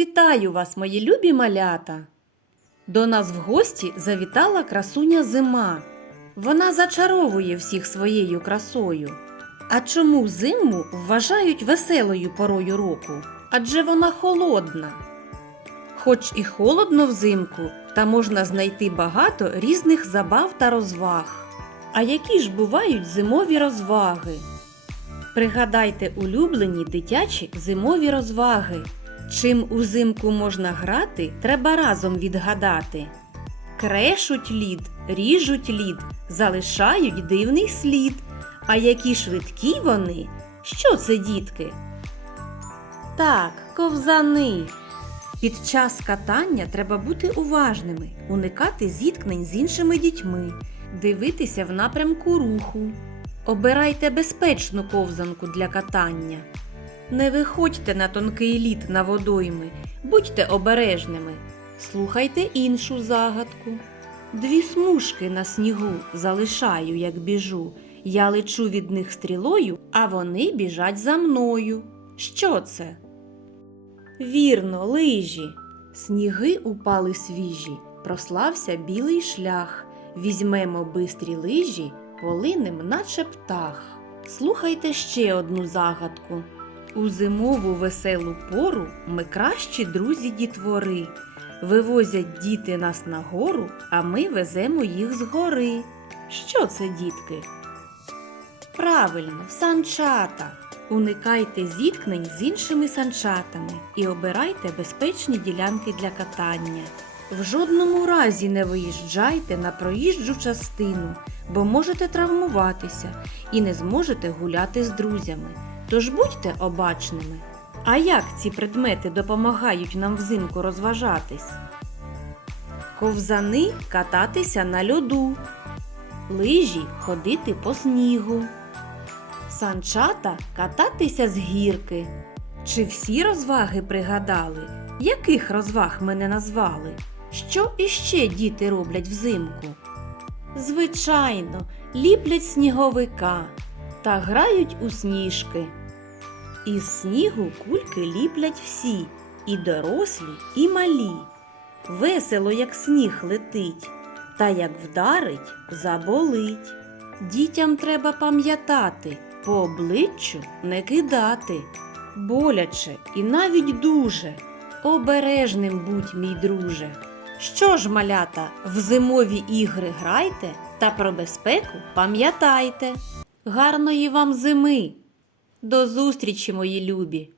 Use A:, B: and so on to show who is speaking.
A: Вітаю вас, мої любі малята! До нас в гості завітала красуня зима. Вона зачаровує всіх своєю красою. А чому зиму вважають веселою порою року? Адже вона холодна. Хоч і холодно взимку, та можна знайти багато різних забав та розваг. А які ж бувають зимові розваги? Пригадайте улюблені дитячі зимові розваги. Чим узимку можна грати, треба разом відгадати. Крешуть лід, ріжуть лід, залишають дивний слід. А які швидкі вони? Що це, дітки? Так, ковзани. Під час катання треба бути уважними, уникати зіткнень з іншими дітьми, дивитися в напрямку руху. Обирайте безпечну ковзанку для катання. Не виходьте на тонкий лід на водойми, будьте обережними. Слухайте іншу загадку. Дві смужки на снігу залишаю, як біжу. Я лечу від них стрілою, а вони біжать за мною. Що це? Вірно, лижі. Сніги упали свіжі, прослався білий шлях. Візьмемо бистрі лижі, полинем, наче птах. Слухайте ще одну загадку. У зимову веселу пору ми кращі друзі дітвори. Вивозять діти нас на гору, а ми веземо їх з гори. Що це, дітки? Правильно, санчата. Уникайте зіткнень з іншими санчатами і обирайте безпечні ділянки для катання. В жодному разі не виїжджайте на проїжджу частину, бо можете травмуватися і не зможете гуляти з друзями. Тож будьте обачними. А як ці предмети допомагають нам взимку розважатись? Ковзани кататися на льоду, лижі ходити по снігу, санчата кататися з гірки. Чи всі розваги пригадали? Яких розваг ми не назвали? Що іще діти роблять взимку? Звичайно, ліплять сніговика та грають у сніжки. Із снігу кульки ліплять всі, і дорослі, і малі. Весело, як сніг летить, та як вдарить, заболить. Дітям треба пам'ятати, по обличчю не кидати. Боляче і навіть дуже. Обережним будь, мій друже. Що ж, малята, в зимові ігри грайте та про безпеку пам'ятайте. Гарної вам зими! До зустрічі, мої любі!